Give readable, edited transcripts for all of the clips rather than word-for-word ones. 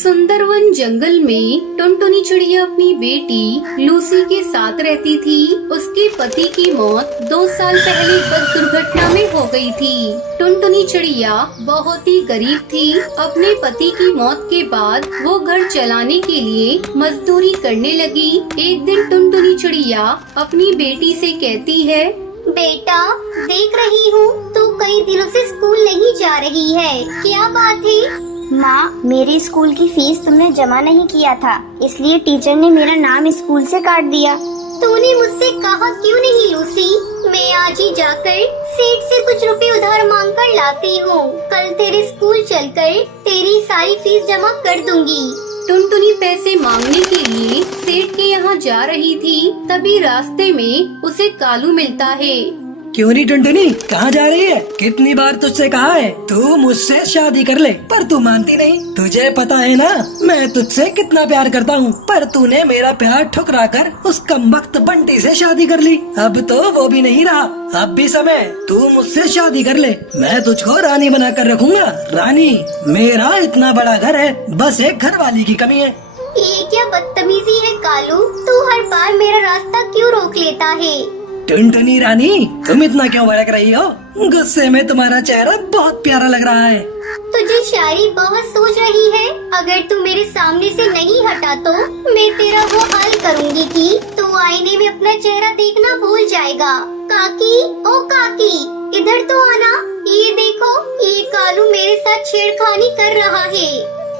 सुंदरवन जंगल में टुनटुनी चिड़िया अपनी बेटी लूसी के साथ रहती थी। उसके पति की मौत 2 साल पहले बस दुर्घटना में हो गई थी। टुनटुनी चिड़िया बहुत ही गरीब थी। अपने पति की मौत के बाद वो घर चलाने के लिए मजदूरी करने लगी। एक दिन टुनटुनी चिड़िया अपनी बेटी से कहती है, बेटा, देख रही हूँ तू कई दिनों से स्कूल नहीं जा रही है, क्या बात है? माँ, मेरी स्कूल की फीस तुमने जमा नहीं किया था, इसलिए टीचर ने मेरा नाम स्कूल से काट दिया। तूने मुझसे कहा क्यों नहीं लूसी? मैं आज ही जाकर सेठ से कुछ रुपए उधार मांग कर लाती हूँ। कल तेरे स्कूल चलकर तेरी सारी फीस जमा कर दूंगी। टुनटुनी पैसे मांगने के लिए सेठ के यहाँ जा रही थी। तभी रास्ते में उसे कालू मिलता है। क्यों नहीं टुनटुनी, कहाँ जा रही है? कितनी बार तुझसे कहा है तू मुझसे शादी कर ले, पर तू मानती नहीं। तुझे पता है ना मैं तुझसे कितना प्यार करता हूँ, पर तूने मेरा प्यार ठुकरा कर उस कमबख्त बंटी से शादी कर ली। अब तो वो भी नहीं रहा, अब भी समय, तू मुझसे शादी कर ले। मैं तुझको रानी बना कर रखूंगा। रानी, मेरा इतना बड़ा घर है, बस एक घर वाली की कमी है। ये क्या बदतमीजी है कालू? तू हर बार मेरा रास्ता क्यों रोक लेता है? टुनटुनी रानी, तुम इतना क्यों भड़क रही हो? गुस्से में तुम्हारा चेहरा बहुत प्यारा लग रहा है। तुझे शायरी बहुत सोच रही है। अगर तू मेरे सामने से नहीं हटा तो मैं तेरा वो हाल करूँगी कि तू आईने में अपना चेहरा देखना भूल जाएगा। काकी, ओ काकी, इधर तो आना। ये देखो, ये कालू मेरे साथ छेड़खानी कर रहा है।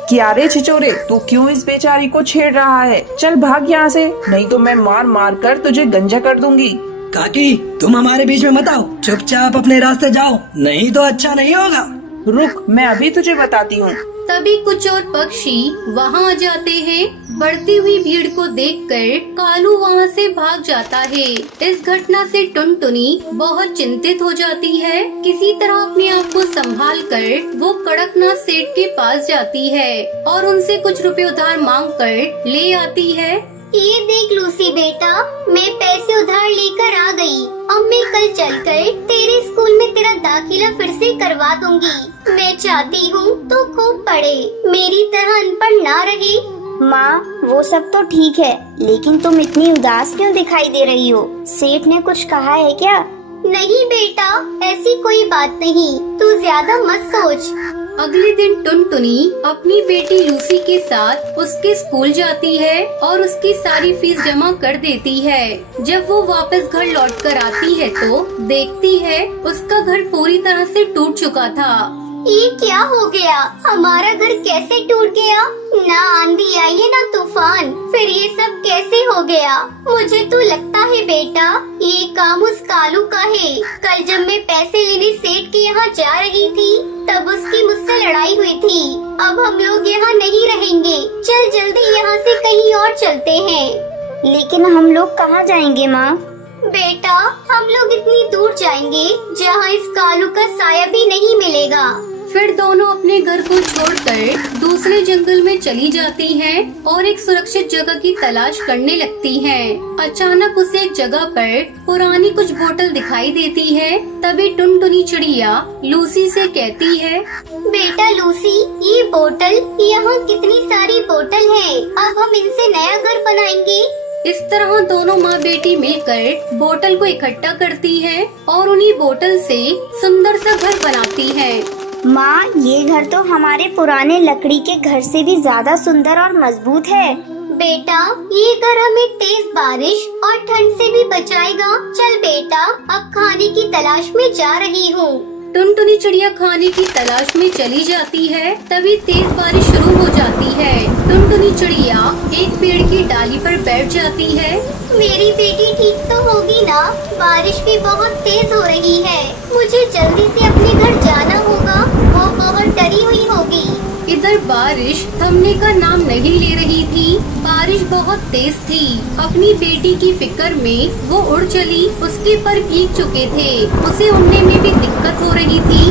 क्या रे छिचोरे, तू क्यों इस बेचारी को छेड़ रहा है? चल भाग यहाँ से, नहीं तो मैं मार मार कर तुझे गंजा कर दूंगी। काकी, तुम हमारे बीच में मत आओ, चुपचाप अपने रास्ते जाओ, नहीं तो अच्छा नहीं होगा। रुक, मैं अभी तुझे बताती हूँ। तभी कुछ और पक्षी वहाँ आ जाते हैं। बढ़ती हुई भीड़ को देखकर कालू वहाँ से भाग जाता है। इस घटना से टुनटुनी बहुत चिंतित हो जाती है। किसी तरह अपने आप को संभाल कर वो कड़कनाथ सेठ के पास जाती है और उनसे कुछ रुपए उधार मांग कर ले आती है। ये देख लूसी बेटा, मैं पैसे उधार लेकर आ गई। अब मैं कल चलकर तेरे स्कूल में तेरा दाखिला फिर से करवा दूंगी। मैं चाहती हूँ तो खूब पढ़े, मेरी तरह अनपढ़ ना रहे। माँ, वो सब तो ठीक है, लेकिन तुम इतनी उदास क्यों दिखाई दे रही हो? सेठ ने कुछ कहा है क्या? नहीं बेटा, ऐसी कोई बात नहीं, तू ज्यादा मत सोच। अगले दिन टुनटुनी अपनी बेटी लूसी के साथ उसके स्कूल जाती है और उसकी सारी फीस जमा कर देती है। जब वो वापस घर लौट कर आती है तो देखती है उसका घर पूरी तरह से टूट चुका था। ये क्या हो गया? हमारा घर कैसे टूट गया? ना आंधी आई है ना तूफान, फिर ये सब कैसे हो गया? मुझे तो लगता है बेटा ये काम उस कालू का है। कल जब मैं पैसे लेने सेठ के यहाँ जा रही थी तब उसकी मुझसे लड़ाई हुई थी। अब हम लोग यहाँ नहीं रहेंगे, चल जल्दी यहाँ से कहीं और चलते हैं। लेकिन हम लोग कहाँ जाएंगे माँ? बेटा, हम लोग इतनी दूर जाएंगे जहाँ इस कालू का साया भी नहीं मिलेगा। फिर दोनों अपने घर को छोड़कर दूसरे जंगल में चली जाती हैं और एक सुरक्षित जगह की तलाश करने लगती हैं। अचानक उसे एक जगह पर पुरानी कुछ बोतल दिखाई देती है। तभी टुनटुनी चिड़िया लूसी से कहती है, बेटा लूसी, ये बोतल, यहाँ कितनी सारी बोतल है, अब हम इनसे नया घर बनाएंगे। इस तरह दोनों माँ बेटी मिलकर बोतल को इकट्ठा करती हैं और उन्हीं बोतल से सुंदर सा घर बनाती हैं। माँ, ये घर तो हमारे पुराने लकड़ी के घर से भी ज्यादा सुंदर और मजबूत है। बेटा, ये घर हमें तेज बारिश और ठंड से भी बचाएगा। चल बेटा, अब खाने की तलाश में जा रही हूँ। टुनटुनी चिड़िया खाने की तलाश में चली जाती है। तभी तेज बारिश शुरू हो जाती है। टुनटुनी चिड़िया एक पेड़ की डाली पर बैठ जाती है। मेरी बेटी ठीक तो होगी ना? बारिश भी बहुत तेज हो रही है, मुझे जल्दी से अपने घर जाना होगा। वो बहुत डरी हुई होगी। इधर बारिश थमने का नाम नहीं ले रही थी। बारिश बहुत तेज थी। अपनी बेटी की फिक्र में वो उड़ चली। उसके पर भीग चुके थे, उसे उड़ने में भी दिक्कत हो रही थी।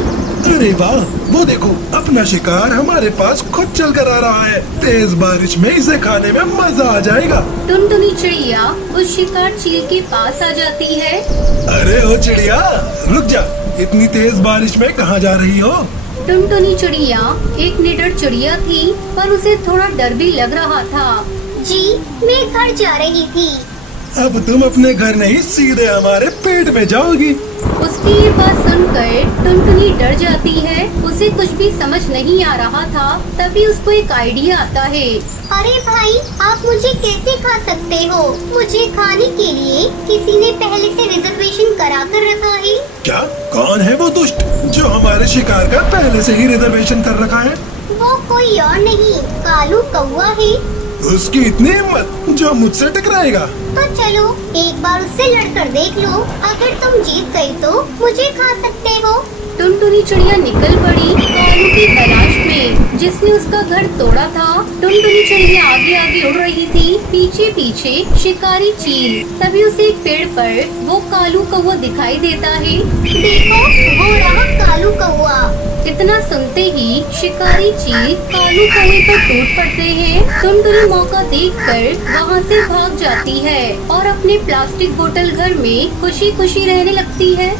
अरे वाह, वो देखो, अपना शिकार हमारे पास खुद चल कर आ रहा है। तेज बारिश में इसे खाने में मजा आ जाएगा। टुनटुनी चिड़िया उस शिकार चील के पास आ जाती है। अरे ओ चिड़िया, रुक जा, इतनी तेज बारिश में कहाँ जा रही हो? टुनटुनी चिड़िया एक निडर चिड़िया थी, पर उसे थोड़ा डर भी लग रहा था। जी, मैं घर जा रही थी। अब तुम अपने घर नहीं, सीधे हमारे पेट में जाओगी। उसकी ये बात सुनकर टुनटुनी डर जाती है। उसे कुछ भी समझ नहीं आ रहा था। तभी उसको एक आइडिया आता है। अरे भाई, आप मुझे कैसे खा सकते हो? मुझे खाने के लिए किसी ने पहले से रिजर्वेशन करा कर रखा है। क्या? कौन है वो दुष्ट जो हमारे शिकार का पहले से ही रिजर्वेशन कर रखा है? वो कोई और नहीं, कालू कौवा है। उसकी इतनी हिम्मत जो मुझसे टकराएगा? तो चलो एक बार उससे लड़कर देख लो। अगर तुम जीत गई तो मुझे खा सकते हो। टुनटुनी चिड़िया निकल पड़ी कालू की तलाश में, जिसने उसका घर तोड़ा था। टुनटुनी चिड़िया आगे आगे उड़ रही थी, पीछे पीछे शिकारी चील। तभी उसे एक पेड़ पर वो कालू कौवा दिखाई देता है। देखो, वो रहा कालू कौवा। इतना सुनते ही शिकारी चील कालू कौवे पर टूट पड़ते हैं। टुनटुनी मौका देखकर वहाँ से भाग जाती है और अपने प्लास्टिक बोतल घर में खुशी खुशी रहने लगती है।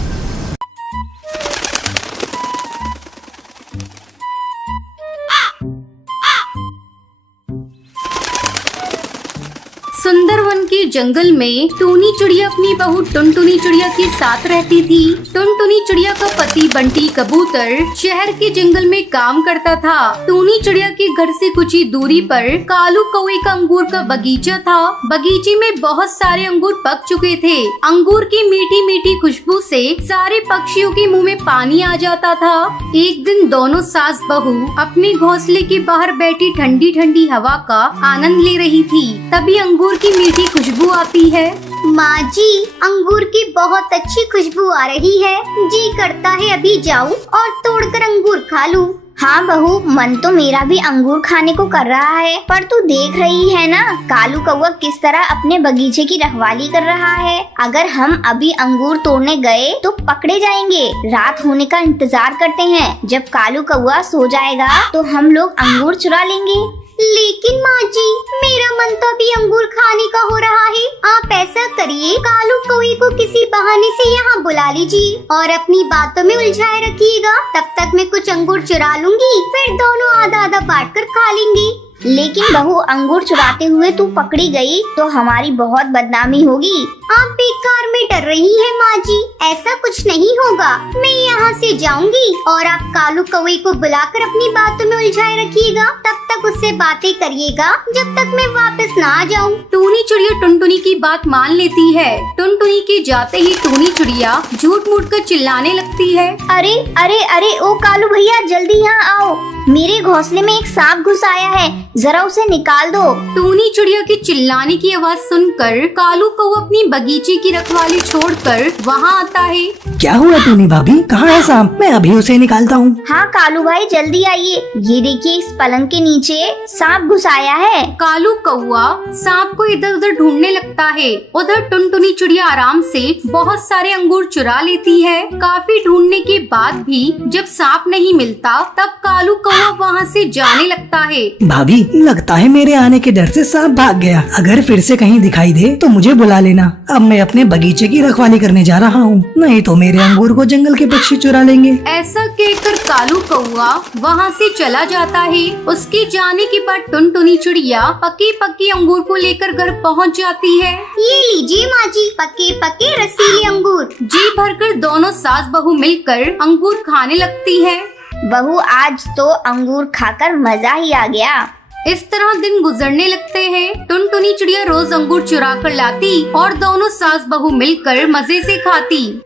सुंदरवन के जंगल में टूनी चिड़िया अपनी बहू टुनटुनी चिड़िया के साथ रहती थी। टुनटुनी चिड़िया का पति बंटी कबूतर शहर के जंगल में काम करता था। टूनी चिड़िया के घर से कुछ ही दूरी पर कालू कौवे का अंगूर का बगीचा था। बगीचे में बहुत सारे अंगूर पक चुके थे। अंगूर की मीठी मीठी खुशबू से सारे पक्षियों के मुंह में पानी आ जाता था। एक दिन दोनों सास बहू अपने घोंसले के बाहर बैठी ठंडी ठंडी हवा का आनंद ले रही थी। तभी अंगूर की मीठी खुशबू आती है। माँ जी, अंगूर की बहुत अच्छी खुशबू आ रही है। जी करता है अभी जाऊं और तोड़कर अंगूर खा लूं। हाँ बहू, मन तो मेरा भी अंगूर खाने को कर रहा है, पर तू देख रही है ना कालू कौवा किस तरह अपने बगीचे की रखवाली कर रहा है। अगर हम अभी अंगूर तोड़ने गए तो पकड़े जाएंगे। रात होने का इंतजार करते हैं। जब कालू कौवा सो जाएगा तो हम लोग अंगूर चुरा लेंगे। लेकिन माँ जी, मेरा मन तो अभी अंगूर खाने का हो रहा है। आप ऐसा करिए, कालू कौवे को किसी बहाने से यहाँ बुला लीजिए और अपनी बातों में उलझाए रखिएगा। तब तक मैं कुछ अंगूर चुरा लूंगी, फिर दोनों आधा आधा बांट कर खा लेंगे। लेकिन बहू, अंगूर चुराते हुए तू पकड़ी गई तो हमारी बहुत बदनामी होगी। आप बेकार में डर रही है माँ जी, ऐसा कुछ नहीं होगा। मैं यहाँ से जाऊंगी और आप कालू कौवे को बुलाकर अपनी बातों में उलझाए रखिएगा। तब तक उससे बातें करिएगा जब तक मैं वापस ना आ जाऊँ। टूनी चिड़िया टुनटुनी की बात मान लेती है। टुनटुनी के जाते ही टूनी चिड़िया झूठ मूठ कर चिल्लाने लगती है। अरे अरे अरे, ओ कालू भैया, जल्दी यहाँ आओ। मेरे घोंसले में एक सांप घुस आया है, जरा उसे निकाल दो। टूनी चिड़िया के चिल्लाने की आवाज सुनकर कालू कौवा अपनी बगीचे की रखवाली छोड़कर वहाँ आता है। क्या हुआ टूनी भाभी, कहाँ है सांप? मैं अभी उसे निकालता हूँ। हाँ कालू भाई, जल्दी आइए। ये देखिए, इस पलंग के नीचे सांप घुस आया है। कालू कौवा सांप को इधर उधर ढूंढने लगता है। उधर टुनटुनी चिड़िया आराम से बहुत सारे अंगूर चुरा लेती है। काफी ढूंढने के बाद भी जब सांप नहीं मिलता, तब कालू कौवा वहाँ से जाने लगता है। भाभी, लगता है मेरे आने के डर से सांप भाग गया। अगर फिर से कहीं दिखाई दे तो मुझे बुला लेना। अब मैं अपने बगीचे की रखवाली करने जा रहा हूँ, नहीं तो मेरे अंगूर को जंगल के पक्षी चुरा लेंगे। ऐसा कहकर कालू कौवा वहाँ से चला जाता है। उसके जाने के बाद टुनटुनी चिड़िया पके पके अंगूर को लेकर घर पहुँच जाती है। ये लीजिए माँ जी, पके पके रसीले अंगूर। जी भरकर दोनों सास बहू मिलकर अंगूर खाने लगती है। बहू, आज तो अंगूर खाकर मजा ही आ गया। इस तरह दिन गुजरने लगते हैं। टुनटुनी चिड़िया रोज अंगूर चुरा कर लाती और दोनों सास बहू मिलकर मजे से खाती।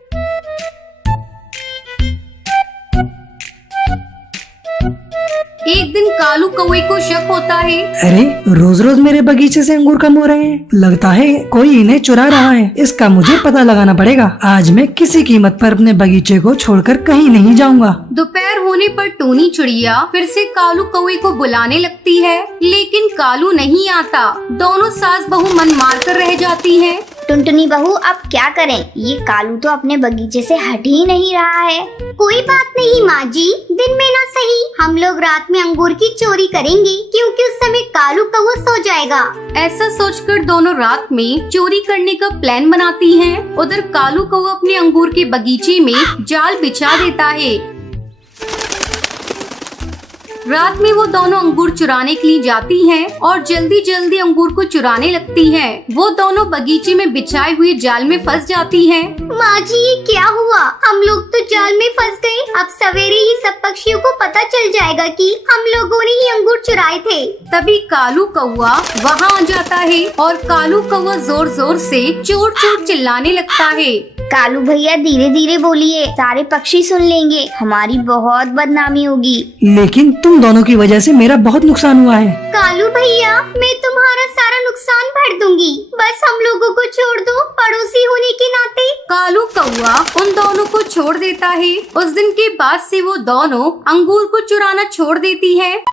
एक दिन कालू कौवे को शक होता है। अरे, रोज रोज मेरे बगीचे से अंगूर कम हो रहे हैं। लगता है कोई इन्हें चुरा रहा है। इसका मुझे पता लगाना पड़ेगा। आज मैं किसी कीमत पर अपने बगीचे को छोड़कर कहीं नहीं जाऊंगा। दोपहर होने पर टूनी चिड़िया फिर से कालू कौवे को बुलाने लगती है, लेकिन कालू नहीं आता। दोनों सास बहू मन मार कर रह जाती हैं। टुनटुनी बहू, अब क्या करें? ये कालू तो अपने बगीचे से हट ही नहीं रहा है। कोई बात नहीं माँ जी, दिन में ना सही, हम लोग रात में अंगूर की चोरी करेंगे, क्योंकि उस समय कालू कौवा सो जाएगा। ऐसा सोचकर दोनों रात में चोरी करने का प्लान बनाती हैं। उधर कालू कौवा अपने अंगूर के बगीचे में जाल बिछा देता है। रात में वो दोनों अंगूर चुराने के लिए जाती हैं और जल्दी जल्दी अंगूर को चुराने लगती हैं। वो दोनों बगीचे में बिछाए हुए जाल में फंस जाती हैं। माँ जी ये क्या हुआ? हम लोग तो जाल में फंस गए। अब सवेरे ही सब पक्षियों को पता चल जाएगा कि हम लोगों ने ही अंगूर चुराए थे। तभी कालू कौवा वहाँ आ जाता है और कालू कौवा जोर जोर से चोर चोर चिल्लाने लगता है। कालू भैया धीरे धीरे बोलिए, सारे पक्षी सुन लेंगे, हमारी बहुत बदनामी होगी। लेकिन तुम दोनों की वजह से मेरा बहुत नुकसान हुआ है। कालू भैया मैं तुम्हारा सारा नुकसान भर दूंगी, बस हम लोगों को छोड़ दो, पड़ोसी होने के नाते। कालू कौवा उन दोनों को छोड़ देता है। उस दिन के बाद से वो दोनों अंगूर को चुराना छोड़ देती है।